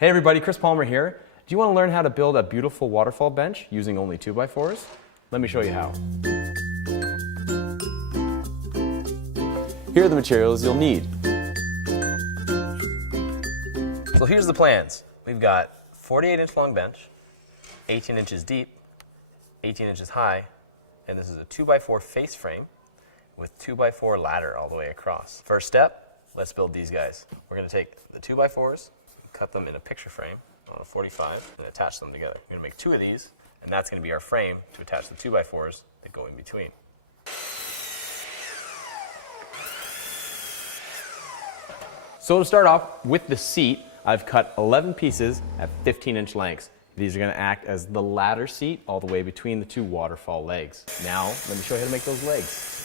Hey everybody, Chris Palmer here. Do you want to learn how to build a beautiful waterfall bench using only 2x4s? Let me show you how. Here are the materials you'll need. So here's the plans. We've got 48-inch long bench, 18 inches deep, 18 inches high, and this is a 2x4 face frame with 2x4 ladder all the way across. First step, let's build these guys. We're going to take the 2x4s, cut them in a picture frame on a 45 and attach them together. We're going to make 2 of these, and that's going to be our frame to attach the 2x4s that go in between. So to start off with the seat, I've cut 11 pieces at 15-inch lengths. These are going to act as the ladder seat all the way between the 2 waterfall legs. Now, let me show you how to make those legs.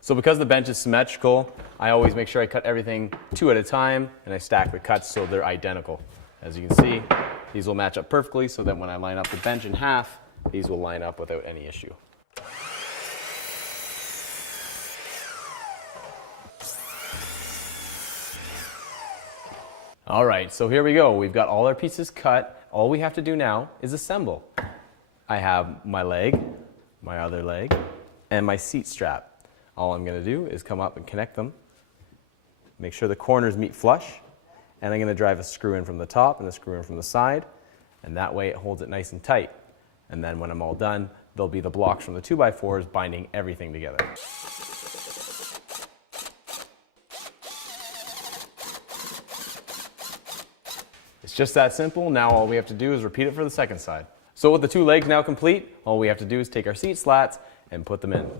So because the bench is symmetrical, I always make sure I cut everything 2 at a time, and I stack the cuts so they're identical. As you can see, these will match up perfectly so that when I line up the bench in half, these will line up without any issue. All right, so here we go. We've got all our pieces cut. All we have to do now is assemble. I have my leg, my other leg, and my seat strap. All I'm going to do is come up and connect them, make sure the corners meet flush, and I'm going to drive a screw in from the top and a screw in from the side, and that way it holds it nice and tight. And then when I'm all done, there'll be the blocks from the 2x4s binding everything together. It's just that simple. Now all we have to do is repeat it for the second side. So with the 2 legs now complete, all we have to do is take our seat slats and put them in.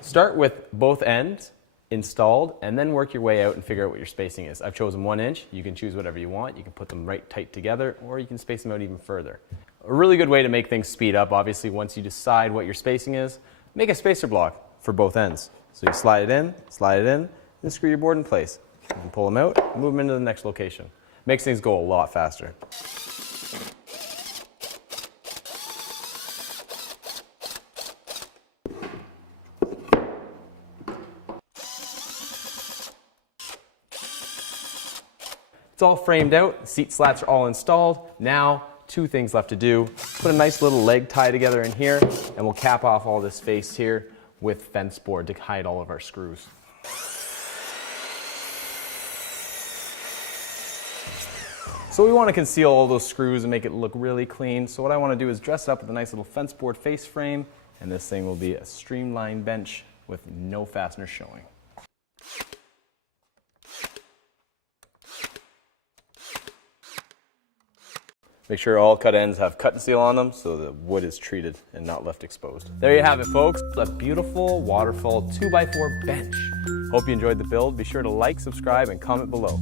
Start with both ends installed and then work your way out and figure out what your spacing is. I've chosen 1 inch. You can choose whatever you want. You can put them right tight together, or you can space them out even further. A really good way to make things speed up, obviously, once you decide what your spacing is, make a spacer block for both ends. So you slide it in, and screw your board in place. You can pull them out and move them into the next location. Makes things go a lot faster. It's all framed out, seat slats are all installed. Now, 2 things left to do. Put a nice little leg tie together in here, and we'll cap off all this face here with fence board to hide all of our screws. So we want to conceal all those screws and make it look really clean. So what I want to do is dress it up with a nice little fence board face frame, and this thing will be a streamlined bench with no fasteners showing. Make sure all cut ends have cut and seal on them so the wood is treated and not left exposed. There you have it, folks. A beautiful waterfall 2x4 bench. Hope you enjoyed the build. Be sure to like, subscribe, and comment below.